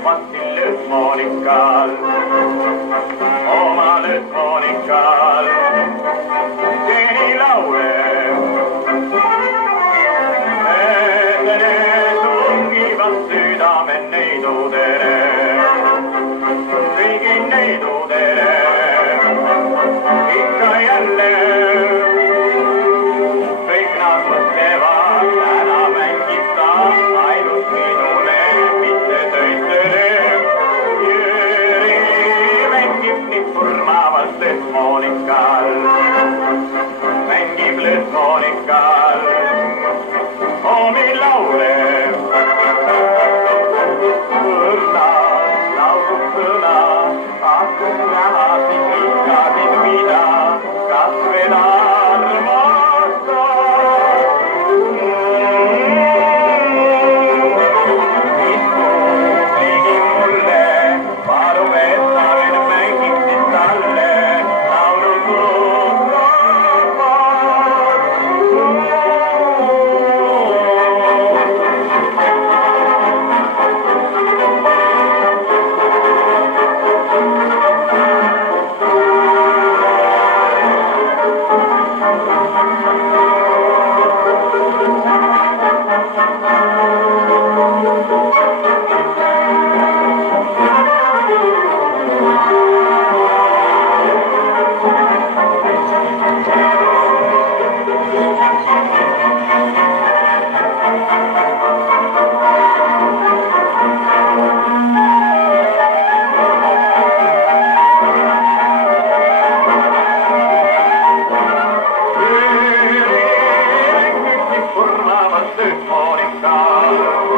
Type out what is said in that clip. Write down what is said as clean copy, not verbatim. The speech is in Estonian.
tappasin Lötmonikal, oma Lötmonikal. Teeni laule, need tungivad südamen neidudele, kõigi neidudele, ikka jälle. Kõik nad mõtlevad, täna mängib ta ainult minule, mitte teistele. Jüri mängib nii surmavalt Lötmonikal, mängib Lötmonikal omi laule. Õrna laulub sõna, hakkas näha siin viskasin mida, kas veel armastab. Istus ligi mulle, palub, et sa veel mängiksid talle laulu Lötmonikal.